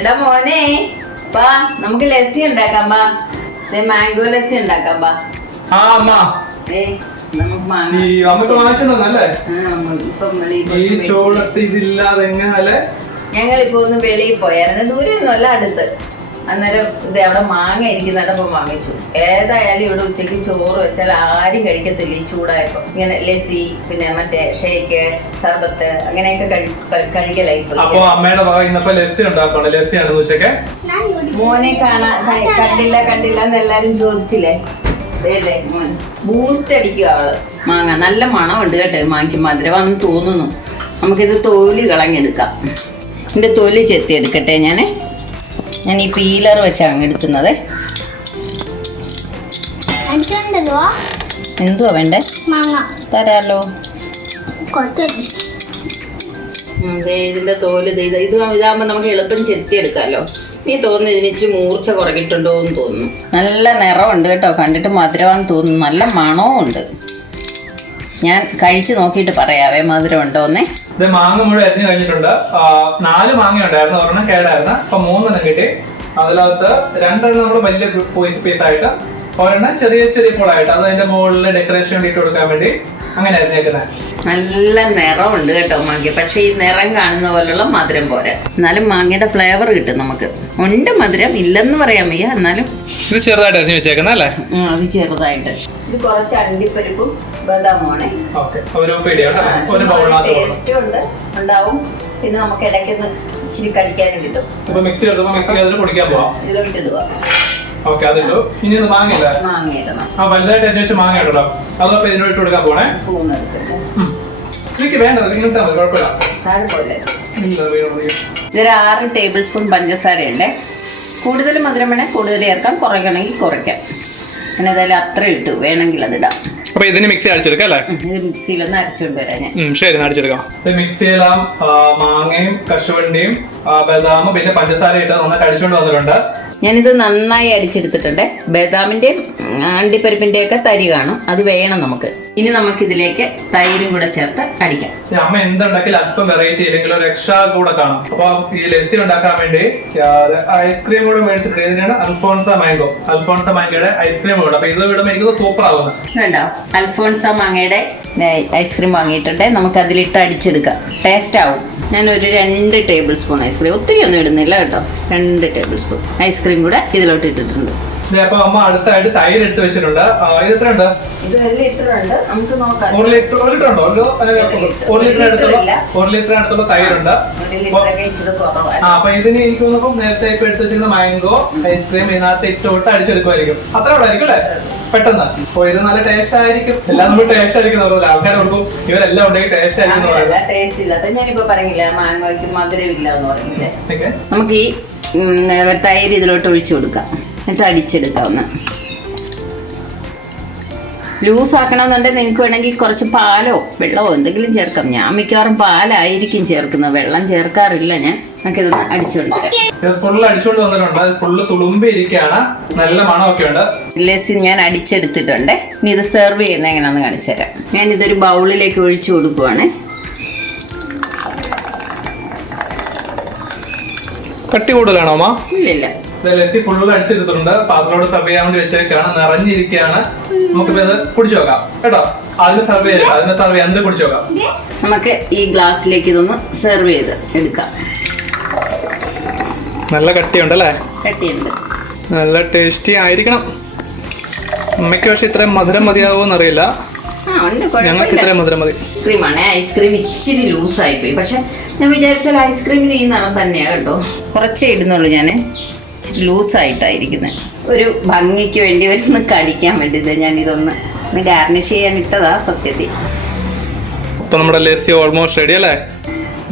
എടാ മോനെ വാ നമുക്ക് ലസ്സി ഉണ്ടാക്കാം പാ മാംഗോ ലസ്സി ഉണ്ടാക്കാം ബാ ആ അമ്മ. ഏ നമുക്ക് മാങ്ങ. ഈ അമ്മയ്ക്ക് വാങ്ങിച്ചിട്ടുണ്ടല്ലേ ആ, നമ്മ- ഇപ്പൊ നമ്മൾ ഈ ഈ വെച്ച് ചോളത്ത് ഇതില്ലാതെ എങ്ങനെ ഞങ്ങളിപ്പോ ഒന്ന് വെളിയിൽ പോയായിരുന്നു ദൂരെയൊന്നുമല്ല അടുത്ത്. അന്നേരം ഇത് അവിടെ മാങ്ങ ഇരിക്കുന്നിടപ്പം വാങ്ങിച്ചു. ഏതായാലും ഇവിടെ ഉച്ചയ്ക്ക് ചോറ് വെച്ചാൽ ആരും കഴിക്കത്തില്ല ഈ ചൂടായപ്പോ. ഇങ്ങനെ ലസ്സി പിന്നെ മറ്റേ ഷേക്ക് സർബത്ത് അങ്ങനെയൊക്കെ കഴിക്കലായി ഇപ്പൊ. അപ്പൊ അമ്മയുടെ വക ഇന്നപ്പോ ലസ്സി ഉണ്ടാക്കണം. ലസ്സിയാണ് ഉച്ചയ്ക്ക് മോനെ കാണാ കണ്ടില്ല കണ്ടില്ല എന്ന് എല്ലാരും ചോദിച്ചില്ലേ? മോൻ ബൂസ്റ്റ് അടിക്കുക അവൾ. മാങ്ങ നല്ല മണമുണ്ട് കേട്ടോ മാങ്ങയ്ക്ക് മധുരമാണെന്ന് തോന്നുന്നു. നമുക്കിത് തോൽ കളഞ്ഞെടുക്കാം. ഇതിന്റെ തൊലി ചെത്തി എടുക്കട്ടെ ഞാൻ ഞാൻ ഈ പീലർ വെച്ചാണ് എടുക്കുന്നത്. എന്തുവാ വേണ്ടേ? തരാലോ. ഇതിന്റെ തോൽ ഇത് ഇത് ഇതാകുമ്പോൾ നമുക്ക് എളുപ്പം ചെത്തി എടുക്കാമല്ലോ നീ തോന്നുന്നു ഇതിന് ഇച്ചിരി മൂർച്ച കുറഞ്ഞിട്ടുണ്ടോ എന്ന് തോന്നുന്നു. നല്ല നിറമുണ്ട് കേട്ടോ. കണ്ടിട്ട് മധുരമാന്ന് തോന്നുന്നു. നല്ല മണവും ഉണ്ട് ഞാൻ കഴിച്ചു നോക്കിയിട്ട് പറയാവേ മധുരം ഉണ്ടോന്നേ ഇത് മാങ്ങ മുഴുവൻ അരിഞ്ഞു കഴിഞ്ഞിട്ടുണ്ട്. നാല് മാങ്ങ ഉണ്ടായിരുന്നു ഒരെണ്ണം കേടായിരുന്നു. അപ്പൊ മൂന്നെണ്ണം കിട്ടി. അതിനകത്ത് രണ്ടെണ്ണം നമ്മൾ വലിയ പീസ് പീസ് ആയിട്ട് ഒരെണ്ണം ചെറിയ ചെറിയ പോളായിട്ട്. അത് അതിന്റെ മുകളിൽ ഡെക്കറേഷൻ വേണ്ടിട്ട് കൊടുക്കാൻ വേണ്ടി അങ്ങനെ അരിഞ്ഞേക്കുന്നത് നല്ല നിറമുണ്ട് കേട്ടോ മാങ്ങ. പക്ഷേ ഈ നിറം കാണുന്ന പോലുള്ള മധുരം പോരാ. എന്നാലും മാങ്ങയുടെ ഫ്ലേവർ കിട്ടും നമുക്ക്. ഉണ്ട് മധുരം ഇല്ലെന്ന് പറയാൻ വയ്യ. എന്നാലും ഇത് ചെറുതായിട്ട് അരിഞ്ഞു വെച്ചേക്കുന്നല്ലേ അത് ചെറുതായിട്ട്. ഇത് കുറച്ച് അണ്ടിപ്പരിപ്പും ബദാമുമാണ്. ടേസ്റ്റ് ഉണ്ട്. ഉണ്ടാവും. പിന്നെ നമുക്ക് ഇടയ്ക്ക് ഇച്ചിരി കടിക്കാനും കിട്ടും. മിക്സി പൊടിക്കാൻ പോവാം. ഇതിലോട്ടിടുക ഓക്കെ അതിട്ടു. ഇനി ഇത് മാങ്ങ ആ വലുതായിട്ട് വെച്ച മാങ്ങ ഇതിനോട്ട് കൊടുക്കാൻ പോണേ. എനിക്ക് വേണ്ടത് മതി കുഴപ്പമില്ല. ഇതൊരു ആറ് ടേബിൾ സ്പൂൺ പഞ്ചസാരയുണ്ട്. കൂടുതൽ മധുരം വേണേൽ കൂടുതൽ ചേർക്കാം. കുറയ്ക്കണമെങ്കിൽ കുറയ്ക്കാം. പിന്നെ ഏതായാലും അത്ര ഇട്ടു. വേണമെങ്കിൽ അതിടാം അപ്പൊ ഇതിന് മിക്സി അടിച്ചെടുക്കാം അല്ലേ? ഇത് മിക്സിയിലൊന്ന് അരച്ചുകൊണ്ട് വരാം ഞാൻ. ഉം, ശരി അടിച്ചെടുക്കാം മിക്സ് മിക്സിയിലാം മാങ്ങയും കശുവണ്ടിയും ബദാമും പിന്നെ പഞ്ചസാര ഇട്ട് നന്നായിട്ട് അടിച്ചുകൊണ്ട് വന്നിട്ടുണ്ട്. ഞാനിത് നന്നായി അടിച്ചെടുത്തിട്ടുണ്ട്. ബദാമിന്റെയും അണ്ടിപ്പരിപ്പിന്റെ അണ്ടിപ്പരിപ്പിന്റെയും ഒക്കെ തരി കാണും. അത് വേണം നമുക്ക്. ഇനി നമുക്ക് ഇതിലേക്ക് തൈരും കൂടെ ചേർത്ത് അടിക്കാം. അമ്മ എന്തുണ്ടാക്കിയാലും അല്പം വെറൈറ്റി അല്ലെങ്കിൽ ഒരു എക്സ്ട്രാ കൂടെ കാണും. അപ്പൊ ഈ ലസ്സി ഉണ്ടാക്കാൻ വേണ്ടി ഐസ്ക്രീം കൂടെ മേടിച്ചിട്ടുണ്ട്. ഇതിനാണ് അൽഫോൺസ മാംഗോ. അൽഫോൺസ മാംഗോയുടെ ഐസ്ക്രീം കൂടെ അപ്പൊ ഇത് വിടുമ്പോൾ എനിക്ക് സൂപ്പർ ആവുന്നത് അൽഫോൺസ മാങ്ങയുടെ ഐസ്ക്രീം വാങ്ങിയിട്ടുണ്ട്. നമുക്ക് അതിലിട്ട് അടിച്ചെടുക്കാം. ടേസ്റ്റ് ആവും. ഞാൻ ഒരു രണ്ട് ടേബിൾ സ്പൂൺ ഐസ്ക്രീം ഒത്തിരി ഒന്നും ഇടുന്നില്ല കേട്ടോ. രണ്ട് ടേബിൾ സ്പൂൺ ഐസ്ക്രീം കൂടെ ഇതിലോട്ട് ഇട്ടിട്ടുണ്ട്. ദേ, അപ്പൊ അമ്മ അടുത്തായിട്ട് തൈര് എടുത്ത് വെച്ചിട്ടുണ്ട്. ആ, ഇത് എത്ര ഉണ്ട്? ഒരു ലിറ്റർ ഒരു ഉണ്ടോ? ഒരു. അടുത്തുള്ള ഇല്ല. ഒരു ലിറ്റർ അടുത്തുള്ള തൈരുണ്ട്. ഒരു ലിറ്ററൊക്കെ ഇച്ചിരി കുറവാണ്. ആ അപ്പൊ ഇതിന് എനിക്ക് തോന്നുമ്പോൾ നേരത്തെ ഇപ്പൊ എടുത്ത് വെച്ചിരുന്ന മാംഗോ ഐസ്ക്രീം ഇതിനകത്ത് ഇട്ടോട്ട് അടിച്ചെടുക്കുമായിരിക്കും. അത്ര ഉള്ളായിരിക്കും അല്ലേ? പെട്ടെന്ന്. അപ്പൊ ഇത് നല്ല ടേസ്റ്റ് ആയിരിക്കും. എല്ലാം നമ്മൾ ടേസ്റ്റ് ആയിരിക്കും ആൾക്കാർ ഓർക്കും ഇവരെല്ലാം ഉണ്ടെങ്കിൽ ടേസ്റ്റ് ആയിരിക്കും ടേസ്റ്റ് ഇല്ലാത്ത. ഞാനിപ്പോ പറഞ്ഞില്ല മാങ്ങോയ്ക്ക് മധുരമില്ല എന്ന് പറഞ്ഞില്ലേ? നമുക്ക് ഈ തൈര് ഇതിലോട്ട് ഒഴിച്ചു കൊടുക്കാം. എന്നിട്ട് അടിച്ചെടുക്കാം ഒന്ന് ലൂസ് ആക്കണമെന്നുണ്ടെങ്കിൽ നിങ്ങൾക്ക് വേണമെങ്കിൽ കുറച്ച് പാലോ വെള്ളമോ എന്തെങ്കിലും ചേർക്കാം. ഞാൻ മിക്കവാറും പാലായിരിക്കും ചേർക്കുന്നത്. വെള്ളം ചേർക്കാറില്ല ഞാൻ. നമുക്കിതൊന്ന് അടിച്ചുകൊടുക്കാം ഇത് ഫുള്ള് അടിച്ചുകൊണ്ട് വന്നിട്ടുണ്ട്. അത് ഫുള്ള് തുളുമ്പി ഇരിക്കുകയാണ് നല്ല മണമൊക്കെ ഉണ്ട്. ലസ്സി ഞാൻ അടിച്ചെടുത്തിട്ടുണ്ട്. ഇനി ഇത് സെർവ് ചെയ്യുന്ന എങ്ങനെയാണെന്ന് കാണിച്ചു തരാം. ഞാൻ ഇതൊരു ബൗളിലേക്ക് ഒഴിച്ചു കൊടുക്കുവാണ്. കട്ടി കൂടുതലാണോ അമ്മ ഇല്ലില്ല ഫുള്ള് അടിച്ചെടുത്തിട്ടുണ്ട് പാത്രത്തോട് സർവ് ചെയ്യാൻ വേണ്ടി വെച്ചേക്കാണ്. നിറഞ്ഞിരിക്കുകയാണ്. നമുക്കിപ്പോ ഇത് കുടിച്ചു നോക്കാം. കേട്ടോ? അതിന് സർവ് ചെയ്ത് അതിന് സർവ് ചെയ്യാൻ എന്ത് കുടിച്ചു നോക്കാം? നമുക്ക് ഈ ഗ്ലാസ്സിലേക്ക് ഇതൊന്ന് സെർവ് ചെയ്ത് എടുക്കാം. നല്ല കട്ടിയുണ്ടല്ലേ? കട്ടിയുണ്ട്. നല്ല ടേസ്റ്റി ആയിരിക്കണം. അമ്മയ്ക്ക് പക്ഷെ ഇത്രയും മധുരം മതിയാവുമോ എന്നറിയില്ല ഞങ്ങൾക്ക് ഇത്രയും മധുരം മതി. ഐസ്ക്രീമാണ്. ഐസ്ക്രീം ഇച്ചിരി ലൂസായി പോയി. പക്ഷെ ഞാൻ വിചാരിച്ചാൽ ഐസ്ക്രീമിന് ഈ നിറം തന്നെയാണ് കേട്ടോ. കുറച്ചേ ഇടുന്നുള്ളൂ ഞാൻ ഇച്ചിരി ലൂസായിട്ടായിരിക്കുന്നത് ഒരു ഭംഗിക്ക് വേണ്ടി ഒന്ന് കടിക്കാൻ വേണ്ടി ഞാൻ ഇതൊന്ന് ഒന്ന് ഗാർണിഷ് ചെയ്യാൻ ഇട്ടതാ സത്യത്തിൽ. അപ്പൊ നമ്മുടെ ലസ്സി ഓൾമോസ്റ്റ് റെഡി അല്ലേ?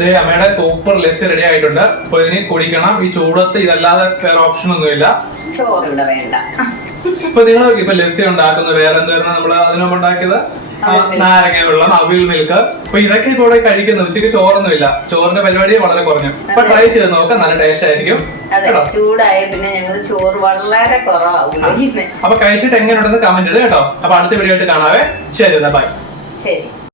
ദേ അമ്മയുടെ സൂപ്പർ ലെസ് റെഡി ആയിട്ടുണ്ട്. അപ്പൊ ഇതിന് കുടിക്കണം. ഈ ചൂടത്ത് ഇതല്ലാതെ വേറെ ഓപ്ഷൻ ഒന്നുമില്ല ഇല്ല. വേണ്ട. ഇപ്പൊ നിങ്ങൾ ഇപ്പൊ ലസ്സി ഉണ്ടാക്കുന്നത്. വേറെ എന്തായിരുന്നു നമ്മൾ അതിനൊപ്പം ഉണ്ടാക്കിയത്? നാരങ്ങ വെള്ളം അവിൽ മിൽക്ക്. അപ്പൊ ഇതൊക്കെ ഇപ്പൊ ഇവിടെ ഉച്ചയ്ക്ക് ഉച്ചയ്ക്ക് ചോറൊന്നുമില്ല ചോറിന്റെ പരിപാടി വളരെ കുറഞ്ഞു. അപ്പൊ ട്രൈ ചെയ്ത് നോക്കാം. നല്ല ടേസ്റ്റ് ആയിരിക്കും. ചൂടായ പിന്നെ ഞങ്ങൾ ചോറ് വളരെ കുറവാകും. അപ്പൊ കഴിച്ചിട്ട് എങ്ങനെയുണ്ടെന്ന് കമന്റ് ഇടുക കേട്ടോ? അപ്പൊ അടുത്ത വീഡിയോ ആയിട്ട് കാണാവേ. ശരി എന്നാ ബൈ ശരി.